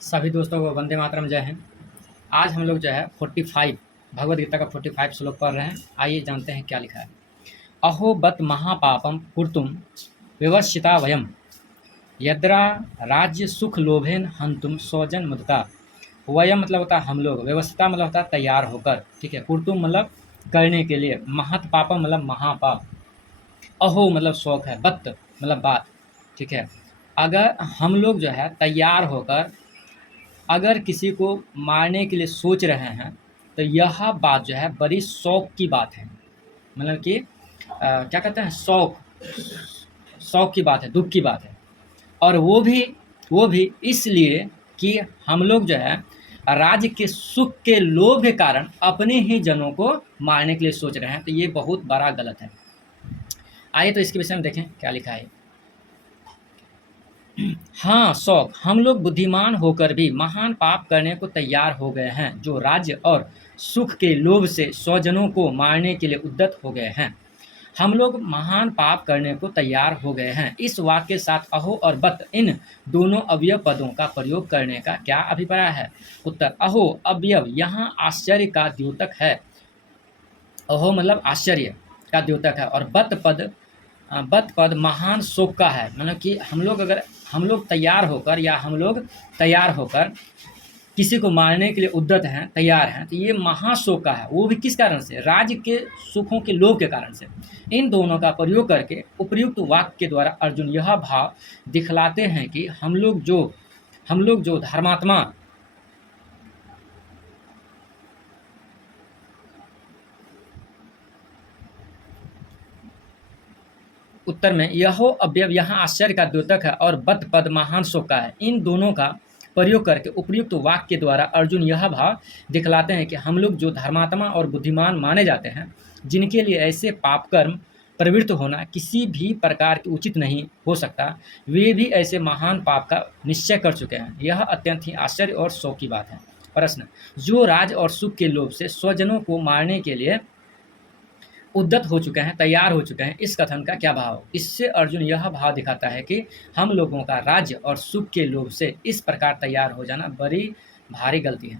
सभी दोस्तों को वंदे मातरम, जय हिंद। आज हम लोग जो है 45 भगवद गीता का 45 श्लोक पढ़ रहे हैं। आइए जानते हैं क्या लिखा है। अहो बत महापापम कुर्तुम विवशिता वयम यद्रा राज्य सुख लोभेन हंतुम स्वजन मुदता। वयम मतलब होता है हम लोग, व्यवस्था मतलब होता है तैयार होकर, ठीक है। कुर्तुम मतलब करने के लिए, महत पापम मतलब महापाप, अहो मतलब शौक है, बत मतलब बात, ठीक है। अगर हम लोग जो है तैयार होकर अगर किसी को मारने के लिए सोच रहे हैं तो यह बात जो है बड़ी शौक की बात है। मतलब कि क्या कहते हैं, शौक शौक की बात है, दुख की बात है। और वो भी इसलिए कि हम लोग जो है राज्य के सुख के लोभ के कारण अपने ही जनों को मारने के लिए सोच रहे हैं। तो ये बहुत बड़ा गलत है। आइए तो इसके विषय में देखें क्या लिखा है। हाँ, शौक, हम लोग बुद्धिमान होकर भी महान पाप करने को तैयार हो गए हैं, जो राज्य और सुख के लोभ से स्वजनों को मारने के लिए उद्यत हो गए हैं। हम लोग महान पाप करने को तैयार हो गए हैं। इस वाक्य के साथ अहो और बत इन दोनों अवयव पदों का प्रयोग करने का क्या अभिप्राय है? उत्तर, अहो अवयव यहाँ आश्चर्य का द्योतक है। अहो मतलब आश्चर्य का द्योतक है। और बत पद महान शोक का है। मतलब कि हम लोग तैयार होकर या हम लोग तैयार होकर किसी को मारने के लिए उद्यत हैं, तैयार हैं, तो ये महाशोक का है। वो भी किस कारण से? राज्य के सुखों के लोभ के कारण से। इन दोनों का प्रयोग करके उपर्युक्त वाक्य के द्वारा अर्जुन यह भाव दिखलाते हैं कि हम लोग जो धर्मात्मा उत्तर में यहो अव्यव यहाँ आश्चर्य का द्योतक है और बत पद महान शोक का है। इन दोनों का प्रयोग करके उपयुक्त वाक्य के द्वारा अर्जुन यह भाव दिखलाते हैं कि हम लोग जो धर्मात्मा और बुद्धिमान माने जाते हैं, जिनके लिए ऐसे पाप कर्म प्रवृत्त होना किसी भी प्रकार की उचित नहीं हो सकता, वे भी ऐसे महान पाप का निश्चय कर चुके हैं। यह अत्यंत ही आश्चर्य और शोक की बात है। प्रश्न, जो राज और सुख के लोभ से स्वजनों को मारने के लिए उद्यत हो चुके हैं, तैयार हो चुके हैं, इस कथन का क्या भाव? इससे अर्जुन यह भाव दिखाता है कि हम लोगों का राज्य और सुख के लोभ से इस प्रकार तैयार हो जाना बड़ी भारी गलती है।